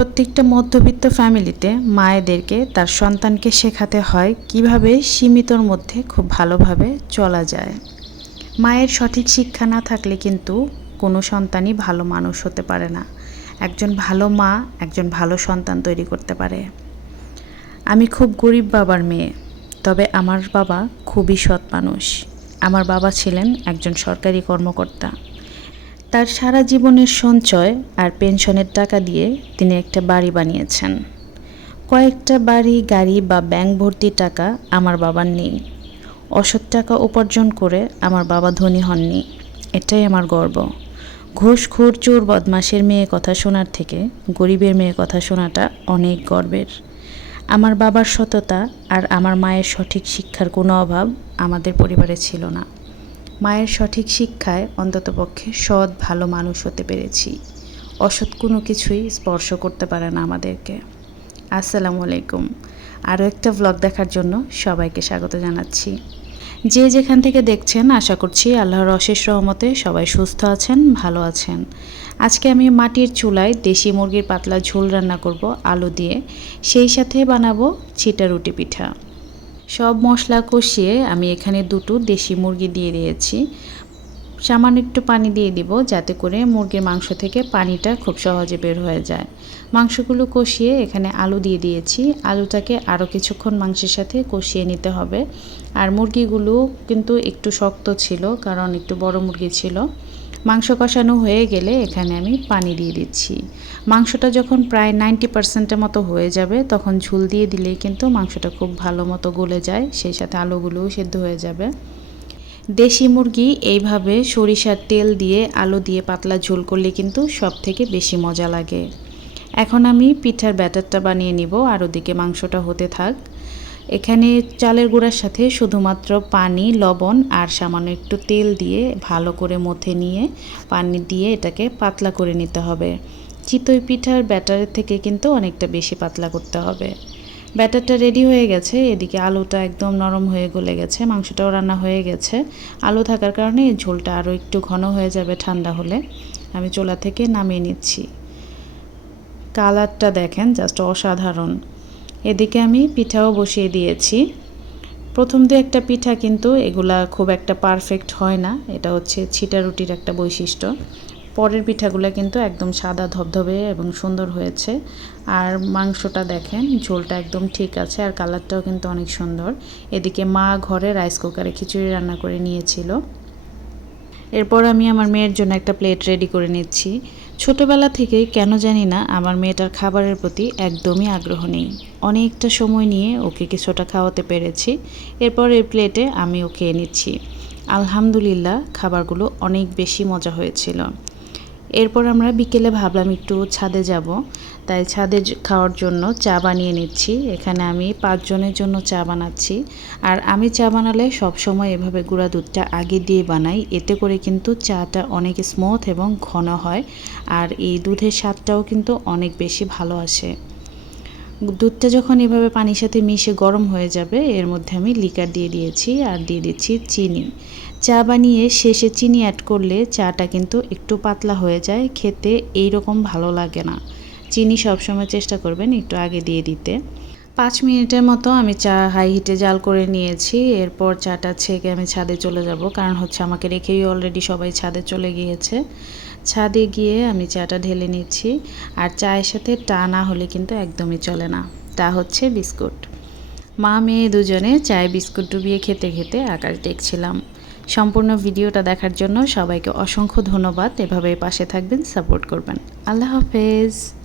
প্রত্যেকটা মধ্যবিত্ত ফ্যামিলিতে মায়েদেরকে তার সন্তানকে শেখাতে হয় কীভাবে সীমিতর মধ্যে খুব ভালোভাবে চলা যায়। মায়ের সঠিক শিক্ষা না থাকলে কিন্তু কোনো সন্তানই ভালো মানুষ হতে পারে না। একজন ভালো মা একজন ভালো সন্তান তৈরি করতে পারে। আমি খুব গরিব বাবার মেয়ে, তবে আমার বাবা খুবই সৎ মানুষ। আমার বাবা ছিলেন একজন সরকারি কর্মকর্তা। তার সারা জীবনের সঞ্চয় আর পেনশনের টাকা দিয়ে তিনি একটা বাড়ি বানিয়েছেন। কয়েকটা বাড়ি, গাড়ি বা ব্যাংক ভর্তি টাকা আমার বাবার নেই। অসৎ টাকা উপার্জন করে আমার বাবা ধনী হননি। এটাই আমার গর্ব। ঘুষখোর চোর বদমাসের মেয়ে কথা শোনার থেকে গরিবের মেয়ে কথা শোনাটা অনেক গর্বের। আমার বাবার সততা আর আমার মায়ের সঠিক শিক্ষার কোনো অভাব আমাদের পরিবারে ছিল না। মায়ের সঠিক শিক্ষায় অন্ততপক্ষে সৎ, ভালো মানুষ হতে পেরেছি। অসৎ কোনো কিছুই স্পর্শ করতে পারে না আমাদেরকে। আসসালামু আলাইকুম। আরও একটা ভ্লগ দেখার জন্য সবাইকে স্বাগত জানাচ্ছি। যে যেখান থেকে দেখছেন, আশা করছি আল্লাহর অশেষ রহমতে সবাই সুস্থ আছেন, ভালো আছেন। আজকে আমি মাটির চুলায় দেশি মুরগির পাতলা ঝোল রান্না করব, আলু দিয়ে। সেই সাথে বানাবো ছিটা রুটি পিঠা। সব মশলা কষিয়ে আমি এখানে দুটো দেশি মুরগি দিয়ে দিয়েছি। সামান্য একটু পানি দিয়ে দিব যাতে করে মুরগির মাংস থেকে পানিটা খুব সহজে বের হয়ে যায়। মাংসগুলো কষিয়ে এখানে আলু দিয়ে দিয়েছি। আলুটাকে আরও কিছুক্ষণ মাংসের সাথে কষিয়ে নিতে হবে। আর মুরগিগুলো কিন্তু একটু শক্ত ছিল, কারণ একটু বড় মুরগি ছিল। মাংস কষানো হয়ে গেলে এখানে আমি পানি দিয়ে দিচ্ছি। মাংসটা যখন প্রায় নাইনটি পার্সেন্টের মতো হয়ে যাবে, তখন ঝুল দিয়ে দিলেই কিন্তু মাংসটা খুব ভালো মতো গলে যায়, সেই সাথে আলুগুলোও সেদ্ধ হয়ে যাবে। দেশি মুরগি এইভাবে সরিষার তেল দিয়ে, আলু দিয়ে পাতলা ঝোল করলে কিন্তু সব থেকে বেশি মজা লাগে। এখন আমি পিঠার ব্যাটারটা বানিয়ে নিব, আর ওদিকে মাংসটা হতে থাক। এখানে চালের গুঁড়ার সাথে শুধুমাত্র পানি, লবণ আর সামান্য একটু তেল দিয়ে ভালো করে মথে নিয়ে পানি দিয়ে এটাকে পাতলা করে নিতে হবে। চিতই পিঠার ব্যাটারের থেকে কিন্তু অনেকটা বেশি পাতলা করতে হবে। ব্যাটারটা রেডি হয়ে গেছে, এদিকে আলুটা একদম নরম হয়ে গলে গেছে, মাংসটাও রান্না হয়ে গেছে। আলু থাকার কারণে এই ঝোলটা আরও একটু ঘন হয়ে যাবে ঠান্ডা হলে। আমি চোলা থেকে নামিয়ে নিচ্ছি। কালারটা দেখেন, জাস্ট অসাধারণ। এদিকে আমি পিঠাও বসিয়ে দিয়েছি। প্রথম দু একটা পিঠা কিন্তু এগুলা খুব একটা পারফেক্ট হয় না। এটা হচ্ছে ছিটা রুটির একটা বৈশিষ্ট্য। পরের পিঠাগুলো কিন্তু একদম সাদা, ধবধবে এবং সুন্দর হয়েছে। আর মাংসটা দেখেন, ঝোলটা একদম ঠিক আছে আর কালারটাও কিন্তু অনেক সুন্দর। এদিকে মা ঘরে রাইস কুকারে খিচুড়ি রান্না করে নিয়েছিল। এরপর আমি আমার মেয়ের জন্য একটা প্লেট রেডি করে নিচ্ছি। ছোটোবেলা থেকেই কেন জানি না আমার মেয়েটার খাবারের প্রতি একদমই আগ্রহ নেই। অনেকটা সময় নিয়ে ওকে কিছুটা খাওয়াতে পেরেছি। এরপর এর প্লেটে আমি ওকে নিচ্ছি আলহামদুলিল্লাহ, খাবারগুলো অনেক বেশি মজা হয়েছিল। এরপর আমরা বিকেলে ভাবলাম একটু ছাদে যাব। তাই ছাদে খাওয়ার জন্য চা বানিয়ে নিচ্ছি। এখানে আমি পাঁচজনের জন্য চা বানাচ্ছি। আর আমি চা বানালে সবসময় এভাবে গুঁড়া দুধটা আগে দিয়ে বানাই। এতে করে কিন্তু চাটা অনেক স্মুথ এবং ঘন হয়। আর এই দুধের স্বাদটাও কিন্তু অনেক বেশি ভালো আসে। দুধটা যখন এভাবে পানির সাথে মিশে গরম হয়ে যাবে, এর মধ্যে আমি লিকার দিয়ে দিয়েছি আর দিয়ে দিচ্ছি চিনি। চা বানিয়ে শেষে চিনি অ্যাড করলে চাটা কিন্তু একটু পাতলা হয়ে যায়, খেতে এই রকম ভালো লাগে না। চিনি সবসময় চেষ্টা করবেন একটু আগে দিয়ে দিতে। পাঁচ মিনিটের মতো আমি চা হাই হিটে জাল করে নিয়েছি, এরপর চাটা ছেঁকে আমি ছাদে চলে যাব, কারণ হচ্ছে আমাকে রেখেই অলরেডি সবাই ছাদে চলে গিয়েছে। ছাদে গিয়ে আমি চাটা ঢেলে নিচ্ছি। আর চায়ের সাথে টা না হলে কিন্তু একদমই চলে না। তা হচ্ছে বিস্কুট। মা মেয়ে দুজনে চায়ে বিস্কুট ডুবিয়ে খেতে খেতে আকাশ দেখছিলাম। সম্পূর্ণ ভিডিওটা দেখার জন্য সবাইকে অসংখ্য ধন্যবাদ। এভাবে পাশে থাকবেন, সাপোর্ট করবেন। আল্লাহ হাফেজ।